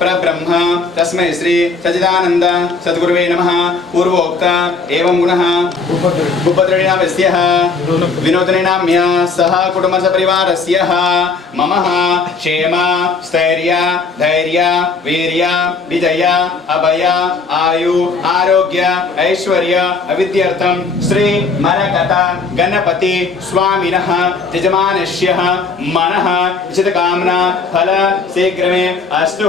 परब्रह्म तस्मै श्री सच्चिदानन्द सद्गुरुवे नमः। पूर्वोक्त एवं गुणः। उपद्रवीणामस्यः विनोदनेनाम्य सह कुटुम्बसपरिवारस्य। मम क्षेम, स्थैर्य, धैर्य, वीर्य, विजय, अभय, आयु, आरोग्य, ऐश्वर्य, अविद्यर्थं, श्री मरकथ गणपति, स्वामिनः यजमानस्य मनः इषितकामना फल, शीघ्रमे अस्तु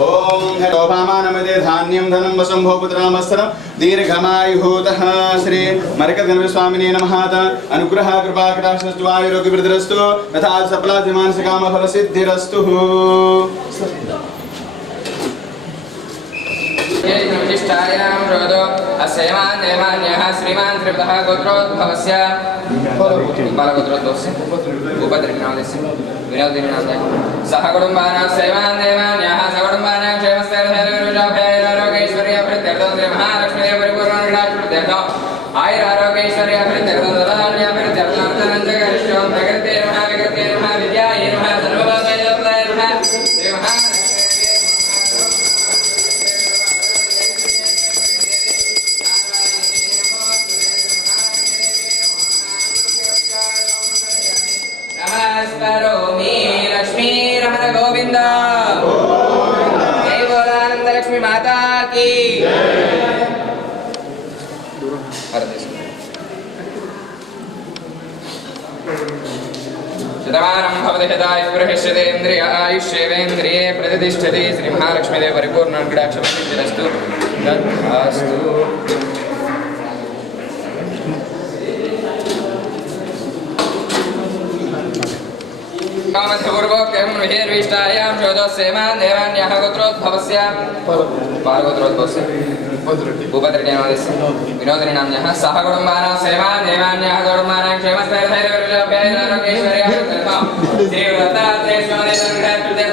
ఓం ధాన్యం ధనం వసంభో పుత్రనమస్తరం దీర్ఘమాయుహూత శ్రీ మరకధనువి స్వామినే అనుగ్రహ కృపా కటాక్షస్తు తథా సఫలాది మానసికామ विशिष्टायां रोदो अस्यमान् देवान्यः श्रीमान् त्रिपदः गोत्रोद्भवस्य बालगोत्रोद्भवस्य उपद्रविनामस्य विनोदिनामस्य सह कुटुम्बानां सेवान् देवान्यः सकुटुम्बानां क्षेमस्थैर्यरोगैश्वर्यप्रत्यर्थं श्रीमहालक्ष्मीदेव परिपूर्णविलासप्रत्यर्थम् आयुरारोग्यैश्वर्यप्रत्यर्थं ददान्यप्रत्यर्थं हृदय पुरहृषदेन्द्रिय आयुष्येवेन्द्रिये प्रतिष्ठति श्रीमहालक्ष्मीदेव परिपूर्णाङ्कडाक्षस्तु तथास्तु पूर्वोक्तं हेर्विष्टायां सह कुटुम्बानां सेवान् देवान्यः कुटुम्बानां श्रीवृत्तात्रेष्वदेशङ्कराकृत्यर्थं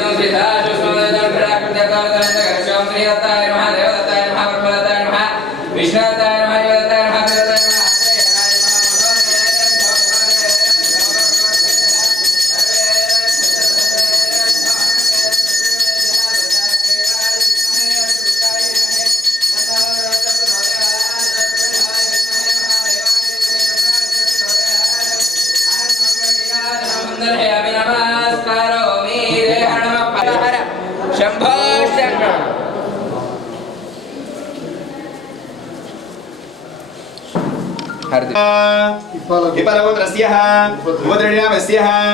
nasihat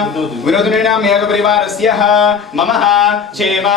विनोदिनाम् एकपरिवारस्य मम क्षेम,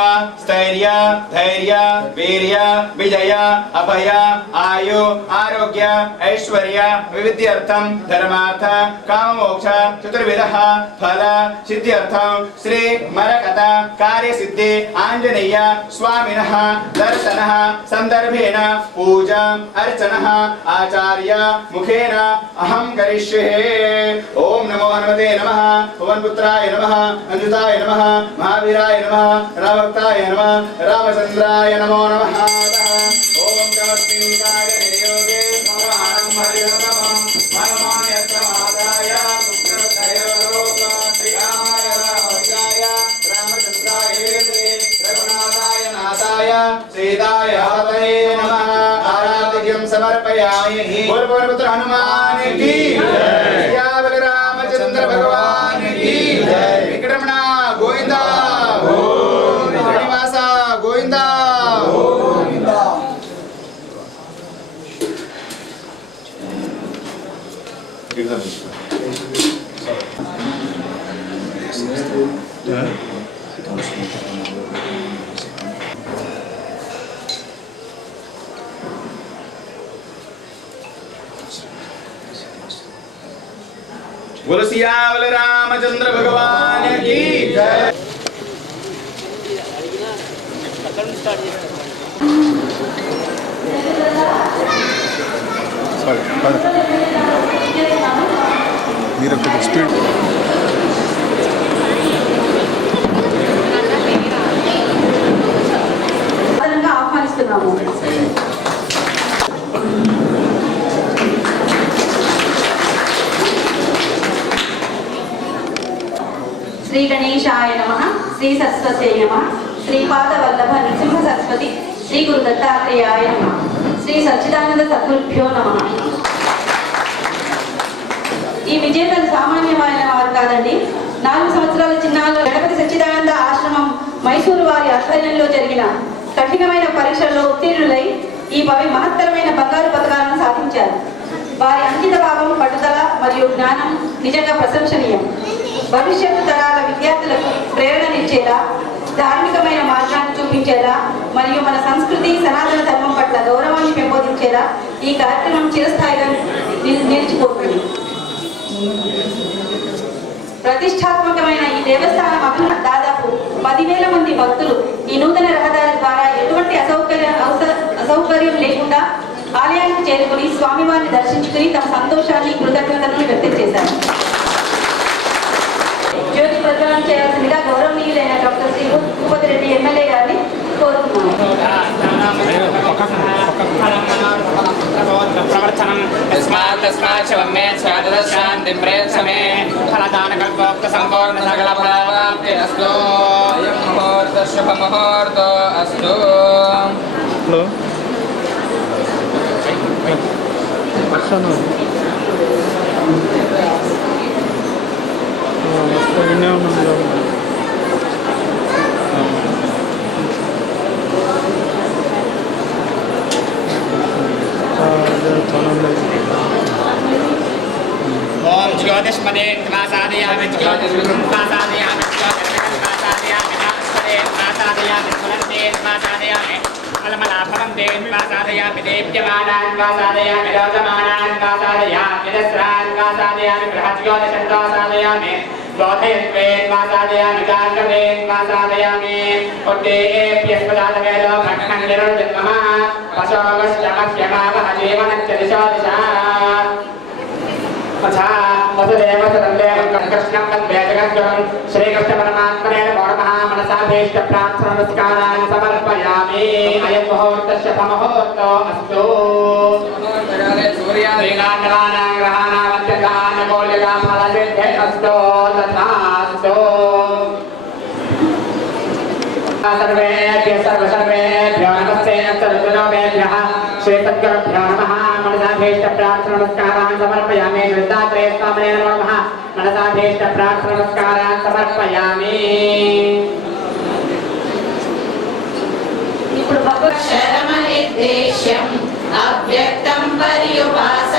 स्थैर्य, धैर्य, वीर्य, विजय, अभय, आयु, आरोग्य, ऐश्वर्य, विविध्यर्थं, धर्मार्थ, काममोक्ष, चतुर्विधः, फल, सिद्ध्यर्थं, श्री मरकथ कार्यसिद्धि, आञ्जनेय, स्वामिनः, दर्शनः सन्दर्भेन पूजा, अर्चनः, आचार्य, मुखेन, अहं करिष्ये। ॐ नमो हनुमते नमः। पवनपुत्राय नमः अञ्जुताय नमः महावीराय नमः रामभक्ताय नमः रामचन्द्राय नमो नमः ॐ तस्मिन् कार्यनियोगे भगवानं हरिरतमं मनमान्यस्तमादाय श्रीरामाय रामभक्ताय रामचन्द्राय वेदे रघुनाथाय नाथाय सीताय हतये नमः आराध्यं समर्पयामि बोल बोल पुत्र हनुमान की శ్రీ గణేశాయ నమ శ్రీ సరస్వతి నమ శ్రీపాద వల్లభ నృసింహ సరస్వతి శ్రీ గురు దత్తాత్రేయాయ నమ శ్రీ సచ్చిదానంద సద్గురుభ్యో నమ. ఈ విజేతలు సామాన్యమైన వారు కాదండి. నాలుగు సంవత్సరాల చిన్నాళ్ళు గణపతి సచ్చిదానంద ఆశ్రమం మైసూరు వారి ఆధ్వర్యంలో జరిగిన కఠినమైన పరీక్షల్లో ఉత్తీర్ణులై ఈ పవి మహత్తరమైన బంగారు పథకాలను సాధించారు. వారి అంకిత భావం పట్టుదల మరియు జ్ఞానం నిజంగా ప్రశంసనీయం. భవిష్యత్తు తరాల విద్యార్థులకు ప్రేరణనిచ్చేలా ధార్మికమైన మార్గాన్ని చూపించేలా మరియు మన సంస్కృతి సనాతన ధర్మం పట్ల గౌరవాన్ని పెంపొందించేలా ఈ కార్యక్రమం చిరస్థాయిగా నిలిచిపోతుంది. ప్రతిష్టాత్మకమైన ఈ దేవస్థానం అభివృద్ధి దాదాపు పదివేల మంది భక్తులు ఈ నూతన రహదారి ద్వారా ఎటువంటి అసౌకర్య అవస- అసౌకర్యం లేకుండా ఆలయానికి చేరుకుని స్వామివారిని దర్శించుకుని తమ సంతోషాన్ని కృతజ్ఞతలను వ్యక్తం చేశారు జ్యోతి ప్రదానం చేయాల్సిందిగా గౌరవనీయులైన డాక్టర్ శ్రీ భూపతి రెడ్డి ఎమ్మెల్యే గారిని కోరుతున్నాను ప్రవర్తనం తస్మాత్ తస్మాత్ శవం మే శాంతిం ప్రేత్స మే ఫలదానకల్పోక్త సంపూర్ణ సకల అస్తు ముహూర్త శుభ ముహూర్త అస్తు hello sono no, no, no, no. ओम ज्योतिष्मदे त्वासादयामि ज्योतिष्मदे त्वासादयामि ज्योतिष्मदे त्वासादयामि त्वासादयामि त्वासादयामि त्वासादयामि జ్యోతిష్మాసాదయామి జ్యోతిష్మాసాదయామి నాస్పదే త్వాసాదయామి స్మరంతే త్వాసాదయామి ఫలమలాభవంతే త్వాసాదయామి దేవ్యమానాన్ త్వాసాదయామి రోగమానాన్ త్వాసాదయామి దస్రాన్ త్వాసాదయామి బృహజ్యోతిషం త్వాసాదయామి బోధయత్వే త్వాసాదయామి గాంగవే త్వాసాదయామి ఉద్దేయేభ్యస్పదాతవేలో భక్షణం నిరుజన్మః పశోగశ్చమహ్యమావహ జీవనచ్చ దిశో వసా వసుదేవ సదందేవ కృష్ణం తద్వేదగస్వం శ్రీకృష్ణ పరమాత్మనే నమః మనసా భేష్ట ప్రార్థన నమస్కారాన్ని సమర్పయామి అయం ముహూర్తస్య సమహూర్తో అస్తు సూర్యాదీనాగ్రహాణాం గ్రహాణావంత్యకాన గోల్యగా ఫలసిద్ధే అస్తో తథాస్తో సర్వేభ్య సర్వ సర్వేభ్యో నమస్తే అస్త శ్రీ సద్గురు మనసాభీష్ట ప్రార్థన నమస్కారాన్ని ఇప్పుడు బహుశరమనిర్దేశ్యం అవ్యక్తం పరియుపాస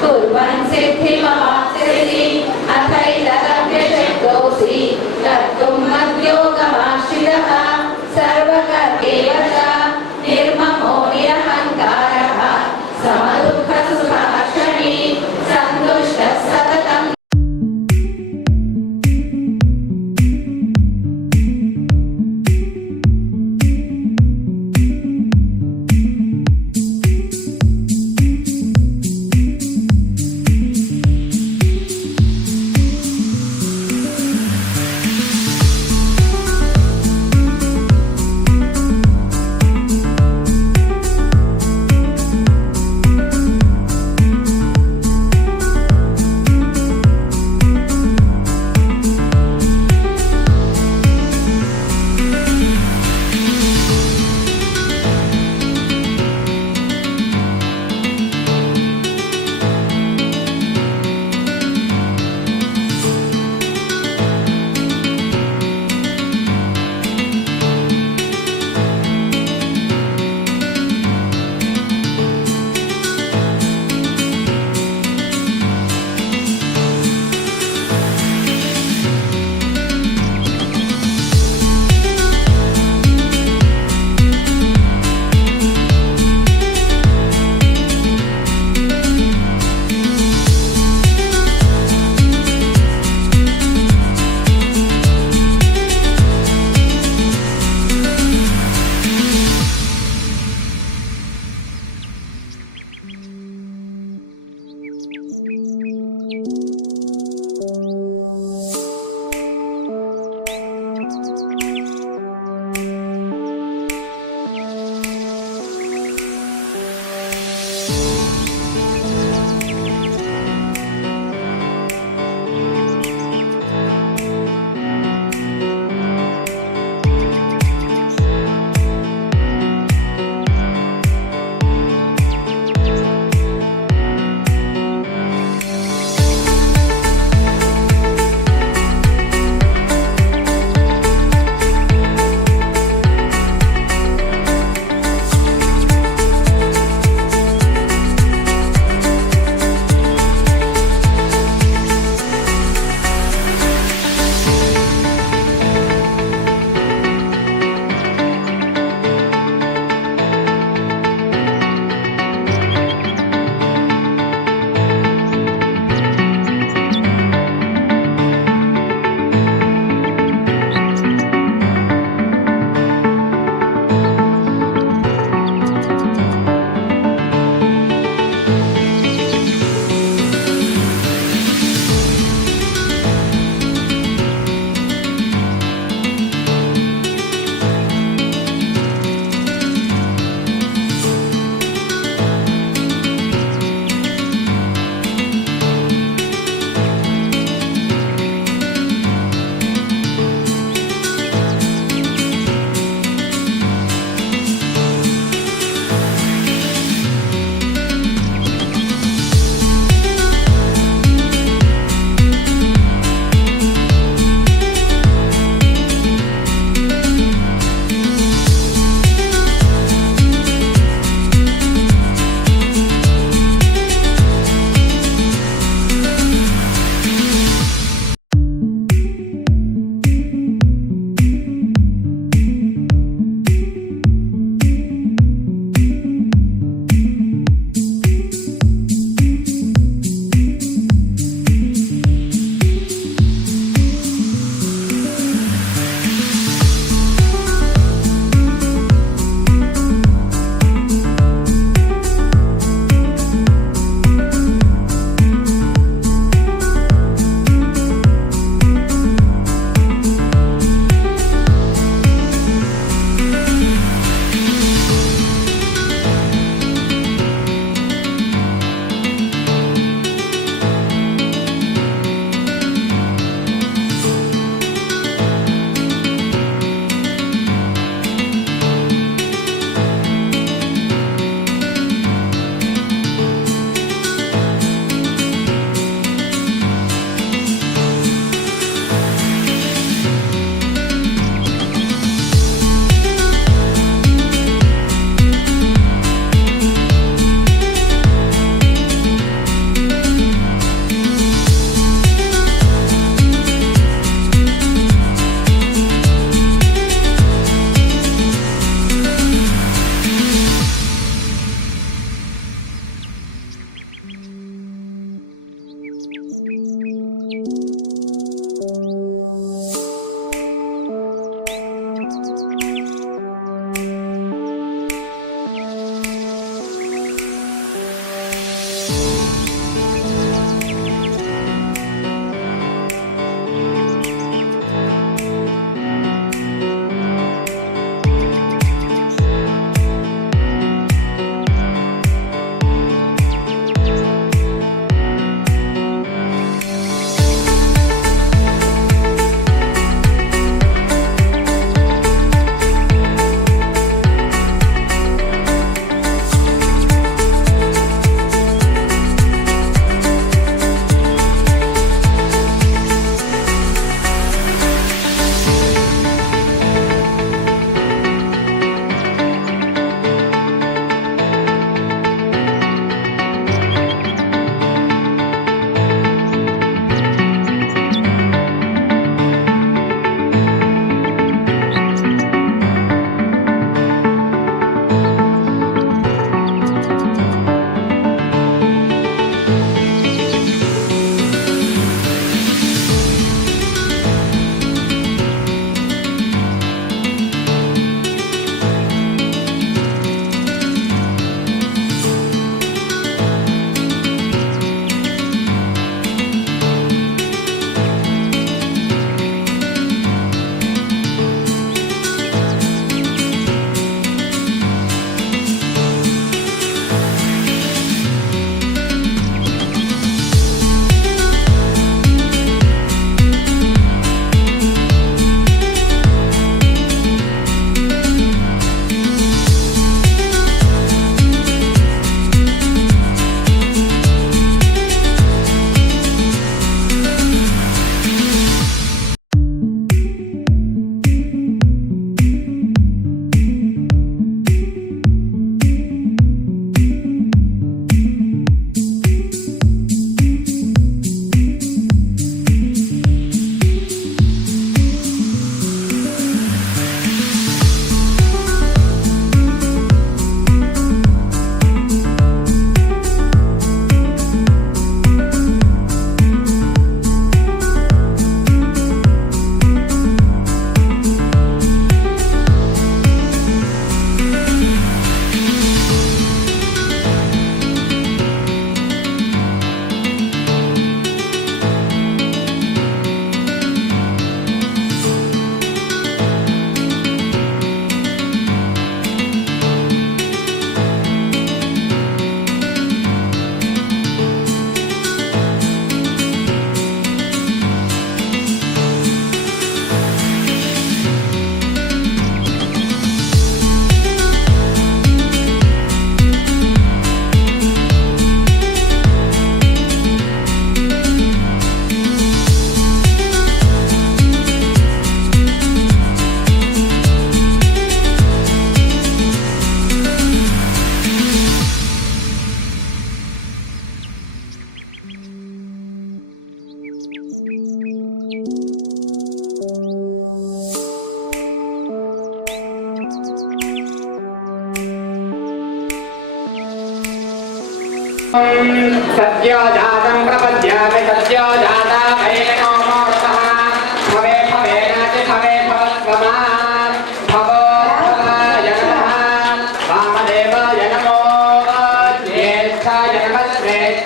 कुर्बन सिद्धिमां सिद्धि अथैतदप्यशक्तोऽसि कर्तुम्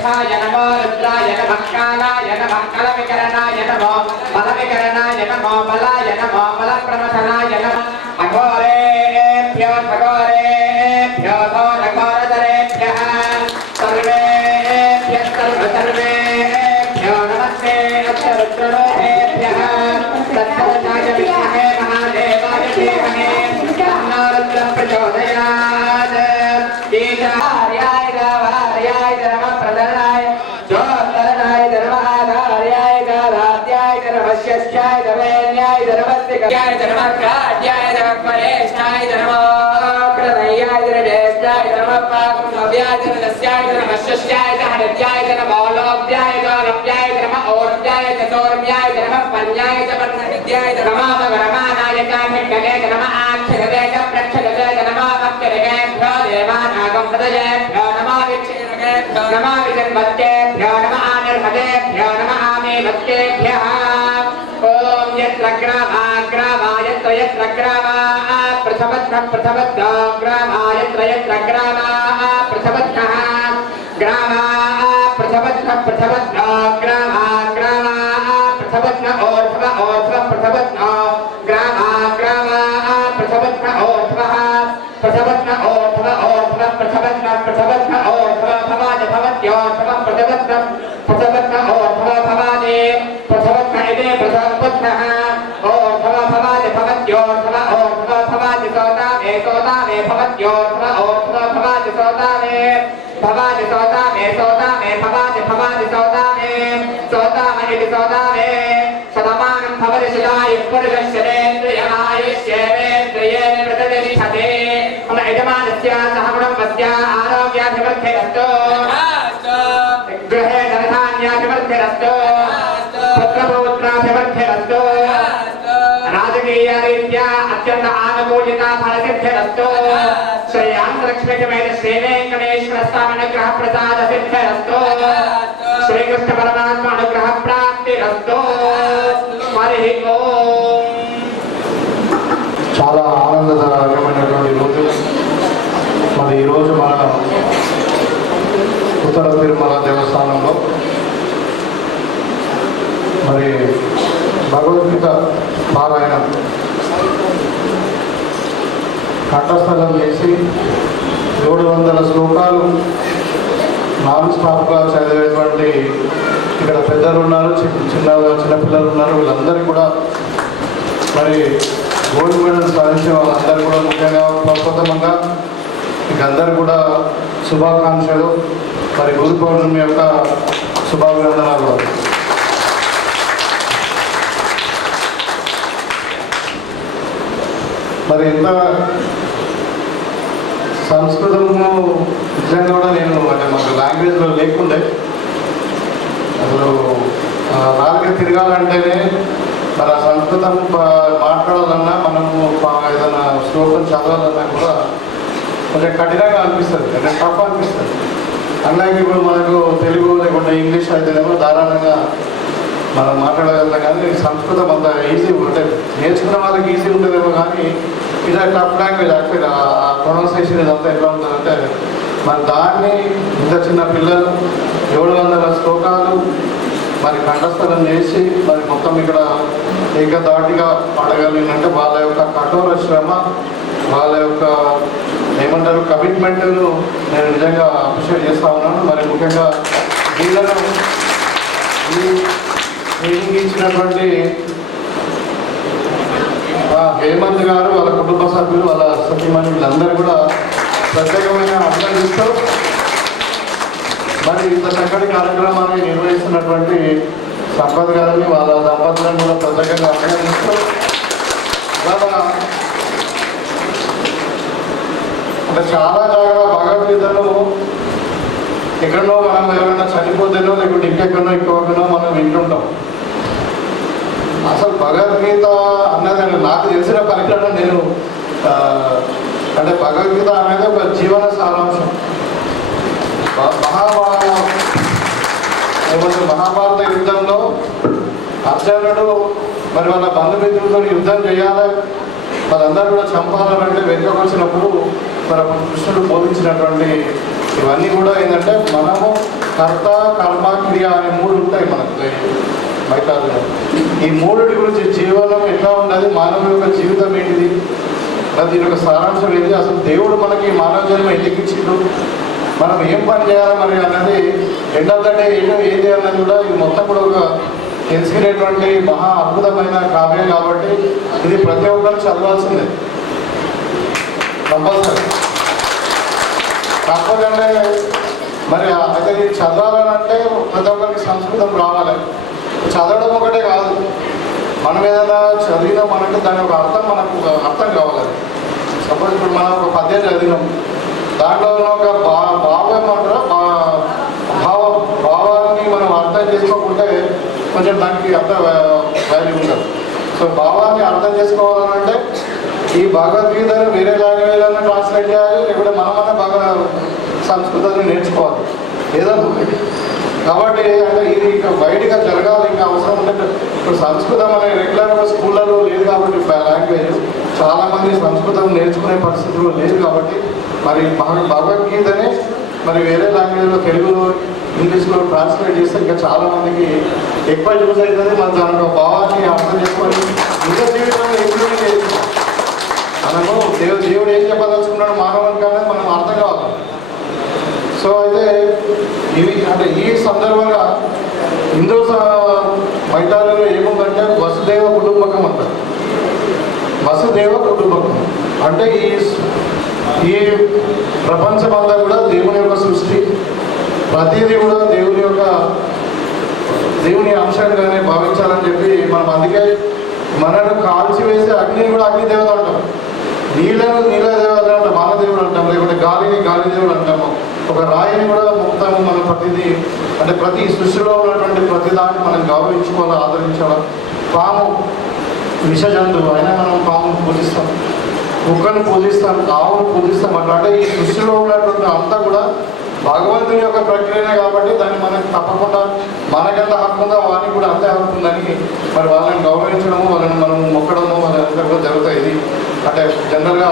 జ్యేష్ఠాయ నమో రుద్రాయ నమ కాలాయ నమ కల వికరణాయ నమో బల వికరణాయ నమో బలాయ నమో బల ప్రమథనాయ నమ అఘోరేభ్యో సఘోరే అధ్యాయ జనమక్క అధ్యాయ జగత్మలేష్టాయ జనమ ప్రణయాయ జనడేష్టాయ జనమ పాకం నవ్యాయ జన దస్యాయ జన అశ్వస్యాయ జన హత్యాయ జన బాలోభ్యాయ గౌరవ్యాయ జనమ ఓర్వ్యాయ చతోర్వ్యాయ జనమ పన్యాయ జపర్ణ విద్యాయ జనమామ గణమానాయకాన్యకలే జనమ ఆక్షరదే జ ప్రక్షగదే జనమామక్కరగే భ్రో నమ ఆనిర్హదే నమ ఆమే భక్తే प्रथम पृथवत् ग्रामायत्रयत्र प्रथम भवाति भवाति सौदाने सौदामनिति सौदाने शतमानं भवति शिलायुः पुरुषश्चरेन्द्रियमायुष्येन्द्रियेन्द्रततिष्ठते मम यजमानस्य सह कुटुम्बस्य आरोग्याभिवृद्धिरस्तु। गृहे धनधान्याभिवृद्धिरस्तु। पुत्रपौत्राभिवृद्धिरस्तु। राजकीयरीत्या अत्यन्त आनुकूल्यता फलसिद्धिरस्तु। श्रेयांसलक्ष्मीजमेन श्रीवेङ्कटेश्वरस्वामिनग्रहप्रसाद శ్రీకృష్ణ పరమాత్మ అనుగ్రహ ప్రాప్తిరస్తు హరి ఓం చాలా ఆనందదాయకమైనటువంటి రోజు. మరి ఈరోజు మన ఉత్తర తిరుమల దేవస్థానంలో మరి భగవద్గీత పారాయణం కంఠస్థలం చేసి ఏడు వందల శ్లోకాలు నాన్ స్టాప్గా చదివేటువంటి ఇక్కడ పెద్దలు ఉన్నారు చి- చిన్న చిన్న పిల్లలు ఉన్నారు వీళ్ళందరూ కూడా మరి గోల్డ్ మెడల్ సాధించిన వాళ్ళందరూ కూడా ముఖ్యంగా ప్రప్రథమంగా మీకందరూ కూడా శుభాకాంక్షలు. మరి గురు పౌర్ణమి యొక్క శుభాభినందనాలు. మరి ఇంత సంస్కృతము నిజంగా కూడా నేను అంటే మాకు లాంగ్వేజ్లో లేకుండే. అసలు ఆ, నాలుగు తిరగాలంటేనే మన సంస్కృతం మాట్లాడాలన్నా మనము ఏదైనా శ్లోకం చదవాలన్నా కూడా కొంచెం కఠినంగా అనిపిస్తుంది అంటే టఫ్ అనిపిస్తుంది. అలాగే ఇప్పుడు మనకు తెలుగు లేకుండా ఇంగ్లీష్ అయితేనేమో ధారాళంగా మనం మాట్లాడగలుగుతాం కానీ సంస్కృతం అంత ఈజీ ఉంటుంది నేర్చుకున్న వాళ్ళకి ఈజీ ఉంటుందేమో కానీ ఇది టఫ్ లాంగ్వేజ్ యాక్చువల్ ఆ ప్రొనౌన్సియేషన్ ఇదంతా ఎట్లా ఉంటుందంటే మరి దాన్ని ఇంత చిన్న పిల్లలు ఏడు వందల శ్లోకాలు మరి కంఠస్థలం చేసి మరి మొత్తం ఇక్కడ ఏకదాటిగా పాడగలిగినంటే వాళ్ళ యొక్క కఠోర శ్రమ వాళ్ళ యొక్క ఏమంటారు కమిట్మెంట్ను నేను నిజంగా అప్రిషియేట్ చేస్తా ఉన్నాను. మరి ముఖ్యంగా వీళ్ళను ఈ ట్రైనింగ్ ఇచ్చినటువంటి హేమంత్ గారు వాళ్ళ కుటుంబ సభ్యులు వాళ్ళ సతీమణి వీళ్ళందరూ కూడా ప్రత్యేకమైన అభినందిస్తూ మరి ఇంత చక్కటి కార్యక్రమాన్ని నిర్వహిస్తున్నటువంటి సంపత్ గారిని వాళ్ళ దంపతులను కూడా ప్రత్యేకంగా అభినందిస్తూ ఇవాళ అంటే చాలా జాగ్రత్త భగవద్గీతను ఎక్కడో మనం ఎవరైనా చనిపోతేనో లేకుంటే ఇంకెక్కడో ఇంకొకనో మనం వింటుంటాం. అసలు భగవద్గీత నాకు తెలిసిన పరిజ్ఞానం నేను అంటే భగవద్గీత అనేది ఒక జీవన సారాంశం. మహాభారత మహాభారత యుద్ధంలో అర్జునుడు మరి వాళ్ళ బంధుమిత్రులతో యుద్ధం చేయాలి వాళ్ళందరూ కూడా చంపాలంటే వెనుకకు వచ్చినప్పుడు మరి కృష్ణుడు బోధించినటువంటి ఇవన్నీ కూడా ఏంటంటే మనము కర్త కర్మ క్రియ అనే మూడు ఉంటాయి మనకు. బయట ఈ మూడుటి గురించి జీవనం ఎట్లా ఉన్నది? మానవ యొక్క జీవితం ఏంటిది? మరి దీని యొక్క సారాంశం ఏంటి? అసలు దేవుడు మనకి మానవ జన్మ ఎందుకు ఇచ్చిండు? మనం ఏం పని చేయాలి మరి అన్నది ఎండ్ ఆఫ్ ద డే ఏంటో ఏది అన్నది కూడా ఇది మొత్తం కూడా ఒక తెలుసుకునేటువంటి మహా అద్భుతమైన కావ్యం కాబట్టి ఇది ప్రతి ఒక్కరు చదవాల్సిందే. కంపల్సరీ కాకపోతే మరి అయితే ఇది చదవాలనంటే ప్రతి ఒక్కరికి సంస్కృతం రావాలి. చదవడం ఒకటే కాదు. మనం ఏదైనా చదివినా మనకి దాని ఒక అర్థం మనకు అర్థం కావాలి. సపోజ్ ఇప్పుడు మనం ఒక పద్యం చదివినాం. దాంట్లో ఉన్న ఒక భా భావం ఏమంటారా భావ భావాన్ని మనం అర్థం చేసుకోకుంటే కొంచెం దానికి అర్థం వాల్యూ ఉంటుంది. సో భావాన్ని అర్థం చేసుకోవాలంటే ఈ భగవద్గీతను వేరే లాంగ్వేజ్లో ట్రాన్స్లేట్ చేయాలి లేకుంటే మనమన్నా బాగా సంస్కృతాన్ని నేర్చుకోవాలి. ఏదన్నా కాబట్టి అంటే ఇది ఇంకా బయటగా జరగాలి ఇంకా అవసరం ఉంటే ఇప్పుడు సంస్కృతం అనే రెగ్యులర్గా స్కూళ్ళలో లేదు కాబట్టి లాంగ్వేజ్ చాలామంది సంస్కృతం నేర్చుకునే పరిస్థితులు లేదు కాబట్టి మరి భగ- భగవద్గీతని మరి వేరే లాంగ్వేజ్లో తెలుగులో ఇంగ్లీష్లో ట్రాన్స్లేట్ చేస్తే ఇంకా చాలామందికి ఎక్కువ యూజ్ అవుతుంది. మన దాంట్లో భావాన్ని అర్థం చేసుకొని నిజ జీవితంలో ఇంప్లిమెంట్ చేసుకోవాలి మనము దేవుడు దేవుడు ఏం చెప్పదలుచుకున్నాడు మానవుని కానీ మనం అర్థం కావాలి. సో అయితే అంటే ఈ సందర్భంగా హిందూ మైతాలలో ఏముందంటే వసుదేవ కుటుంబకం అంటారు వసుదేవ కుటుంబకం. అంటే ఈ ఈ ప్రపంచమంతా కూడా దేవుని యొక్క సృష్టి ప్రతిదీ కూడా దేవుని యొక్క దేవుని అంశంగానే భావించాలని చెప్పి మనం అందుకే మనను కాల్చివేసే అగ్నిని కూడా అగ్ని దేవత అంటాం. నీళ్ళను నీళ్ళ దేవత అంటాం మాన దేవుడు అంటాం లేకుంటే గాలిని గాలి దేవుడు అంటాము. ఒక రాయిని కూడా ముక్తాన్ని మనం ప్రతిదీ అంటే ప్రతి సృష్టిలో ఉన్నటువంటి ప్రతి దాన్ని మనం గౌరవించుకోవాలి ఆదరించాలి? పాము విష జంతువు అయినా మనం పామును పూజిస్తాం. కుక్కను పూజిస్తాం ఆవును పూజిస్తాం. అట్లా అంటే ఈ సృష్టిలో ఉన్నటువంటి అంతా కూడా భగవంతుని యొక్క ప్రక్రియనే కాబట్టి దాన్ని మనకు తప్పకుండా మనకెంత హక్కు ఉందో వారికి కూడా అంతే హక్కు ఉందని మరి వాళ్ళని గౌరవించడము వాళ్ళని మనం మొక్కడము వాళ్ళంతా కూడా జరుగుతాయి. అంటే జనరల్గా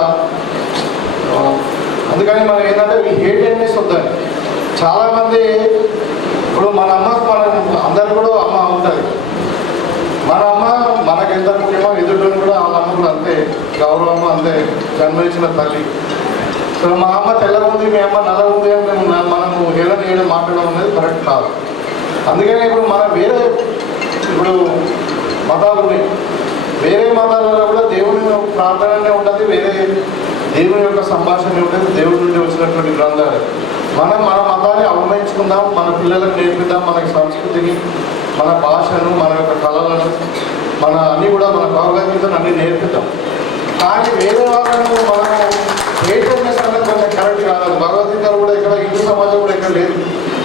అందుకని మనం ఏంటంటే ఈ హేట్ ఎన్నిస్ వద్దని. చాలామంది ఇప్పుడు మన అమ్మకు మనం అందరు కూడా అమ్మ ఉంటుంది మన అమ్మ మనకెంత ముఖ్యమో ఎదుటిని కూడా వాళ్ళ అమ్మ కూడా అంతే గౌరవము అంతే జన్మనిచ్చిన తల్లి. సో మా అమ్మ తెల్లగుంది మీ అమ్మ నల్లగుంది అని మేము మనము హేళన చేయడం మాట్లాడడం అనేది కరెక్ట్ కాదు. అందుకని ఇప్పుడు మనం వేరే ఇప్పుడు మతాలు ఉన్నాయి. వేరే మతాలలో కూడా దేవుని ప్రార్థననే ఉంటుంది వేరే దేవుని యొక్క సంభాషణ ఏమిటంటే దేవుడి నుండి వచ్చినటువంటి గ్రంథాలు. మనం మన మతాన్ని అవమానించుకుందాం మన పిల్లలకు నేర్పిద్దాం మన సంస్కృతిని మన భాషను మన యొక్క కళలను మన అన్ని కూడా మన భగవద్గీతను అన్ని నేర్పిద్దాం. కానీ వేరే వాళ్ళను మనం హేట్ అనేది కొంచెం కరెక్ట్ కాదు. భగవద్గీతలు భగవద్గీత కూడా ఇక్కడ హిందూ సమాజం కూడా ఇక్కడ లేదు.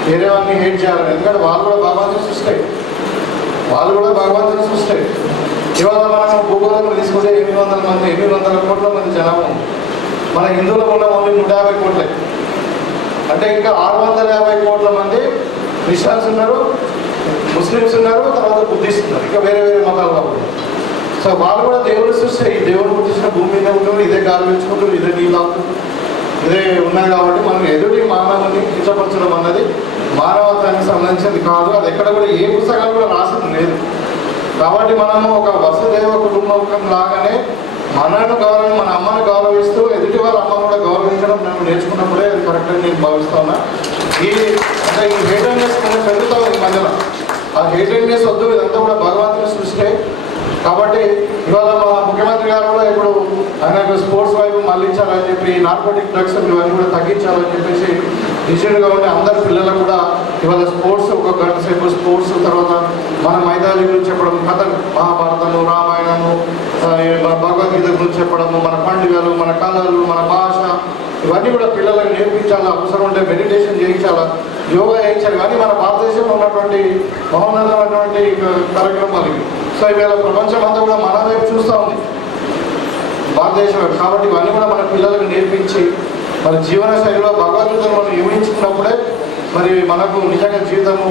వేరే వాళ్ళని హేట్ చేయాలని. ఎందుకంటే వాళ్ళు కూడా భగవంతుని సృష్టి. వాళ్ళు కూడా భగవంతుని సృష్టి. ఇవాళ మనం భూగోళం తీసుకుంటే ఎనిమిది వందల మంది ఎనిమిది వందల కోట్ల మంది జనాభా ఉంది. మన హిందువులు ఉన్న ఓన్లీ నూట యాభై కోట్లే అంటే ఇంకా ఆరు వందల యాభై కోట్ల మంది క్రిస్టియన్స్ ఉన్నారు ముస్లిమ్స్ ఉన్నారు తర్వాత బుద్ధిస్ట్ ఉన్నారు. ఇంకా వేరే వేరే మతాల సో వాళ్ళు కూడా దేవుడు సృష్టి ఈ దేవుడు పుట్టించిన భూమి మీద ఉంటారు ఇదే గాలి పెంచుకుంటారు ఇదే నీళ్ళు ఇదే ఉన్నాయి కాబట్టి మనం ఎదుటి మానవుని కించపరచడం అన్నది మానవత్వానికి సంబంధించింది కాదు. అది ఎక్కడ కూడా ఏ పుస్తకాలు కూడా రాసింది లేదు. కాబట్టి మనము ఒక వసుదేవ కుటుంబం లాగానే మనను గౌరవం మన అమ్మను గౌరవిస్తూ ఎదుటి వాళ్ళ అమ్మను కూడా గౌరవించడం నేను నేర్చుకున్నప్పుడే అది కరెక్ట్ అని నేను భావిస్తా ఉన్నా. ఈ అంటే ఈ హేటర్నెస్ కొంచెం పెరుగుతా ఉంది ఈ మధ్యలో. ఆ హేటర్నెస్ వద్దు ఇదంతా కూడా భగవంతుని సృష్టి. కాబట్టి ఇవాళ మా ముఖ్యమంత్రి గారు కూడా ఇప్పుడు ఆయన స్పోర్ట్స్ వైపు మళ్ళించాలని చెప్పి నార్కోటిక్ డ్రగ్స్ ఇవన్నీ కూడా తగ్గించాలని చెప్పేసి డిసిషన్గా ఉండే అందరి పిల్లలకు కూడా ఇవాళ స్పోర్ట్స్ ఒక గంట సేపు స్పోర్ట్స్ తర్వాత మన మైదాని గురించి చెప్పడం కథ మహాభారతము రామాయణము మన భగవద్గీత గురించి చెప్పడము మన పండుగలు మన కళలు మన భాష ఇవన్నీ కూడా పిల్లలకు నేర్పించాలా? అవసరం ఉంటే మెడిటేషన్ చేయించాలా? యోగా చేయించాలి. కానీ మన భారతదేశంలో ఉన్నటువంటి మహోన్నతమైనటువంటి కార్యక్రమాలు ఇవి. సో ఇవాళ ప్రపంచం అంతా కూడా మన వైపు చూస్తూ ఉంది. భారతదేశం కాబట్టి ఇవన్నీ కూడా మన పిల్లలకు నేర్పించి మన జీవన శైలిలో భగవద్గీతను మనం ఊహించుకున్నప్పుడే మరి మనకు నిజంగా జీవితము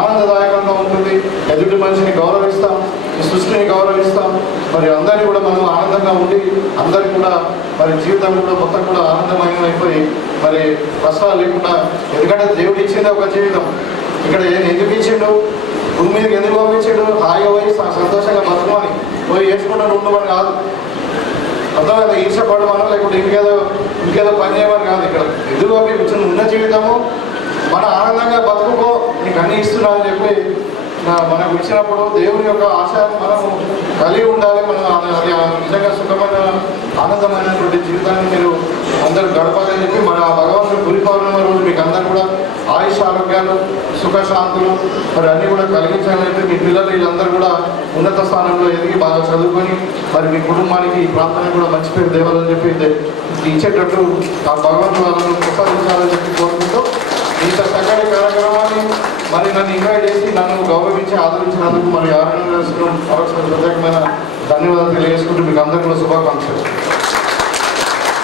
ఆనందదాయకంగా ఉంటుంది. ఎదుటి మనిషిని గౌరవిస్తాం. ఈ సృష్టిని గౌరవిస్తాం. మరి అందరినీ కూడా మనం ఆనందంగా ఉండి అందరికి కూడా మరి జీవితం కూడా మొత్తం కూడా ఆనందమయం అయిపోయి మరి కష్టాలు లేకుండా ఎందుకంటే దేవుడు ఇచ్చింది ఒక జీవితం. ఇక్కడ ఏం ఎందుకు ఇచ్చిండు? భూమి మీదకి ఎందుకు పంపించాడు? హాయిగా పోయి సంతోషంగా బతుకమని. పోయి వేసుకుంటాను ఉండమని కాదు. అర్థమైంది? ఈర్షపడమనో లేకుంటే ఇంకేదో ఇంకేదో పని చేయమని కాదు ఇక్కడ. ఎందుకు పంపించిన ఉన్న జీవితము. మన ఆనందంగా బతుకుకో నీకు అన్ని ఇస్తున్నావు అని చెప్పి మనకు ఇచ్చినప్పుడు దేవుని యొక్క ఆశ మనము కలిగి ఉండాలి. మనం అది నిజంగా సుఖమైన ఆనందమైనటువంటి జీవితాన్ని మీరు అందరూ గడపాలని చెప్పి మన ఆ భగవంతుడు గురి రోజు మీకు అందరూ కూడా ఆయుష్ ఆరోగ్యాలు సుఖశాంతులు మరి అన్నీ కూడా కలిగించాలని చెప్పి మీ పిల్లలు వీళ్ళందరూ కూడా ఉన్నత స్థానంలో ఎదిగి బాగా చదువుకొని మరి మీ కుటుంబానికి ఈ ప్రాంతానికి కూడా మంచి పేరు దేవాలని చెప్పి దే- ఇచ్చేటట్టు ఆ భగవంతుడు వాళ్ళను ప్రసాదించాలని చెప్పి కోరుకుంటూ ఇంత చక్కటి కార్యక్రమాన్ని మరి నన్ను ఇన్వైట్ చేసి నన్ను గౌరవించి ఆదరించినందుకు మరి ఆరోగ్యం ప్రత్యేకమైన ధన్యవాదాలు తెలియజేసుకుంటూ మీకు అందరికీ కూడా శుభాకాంక్షలు.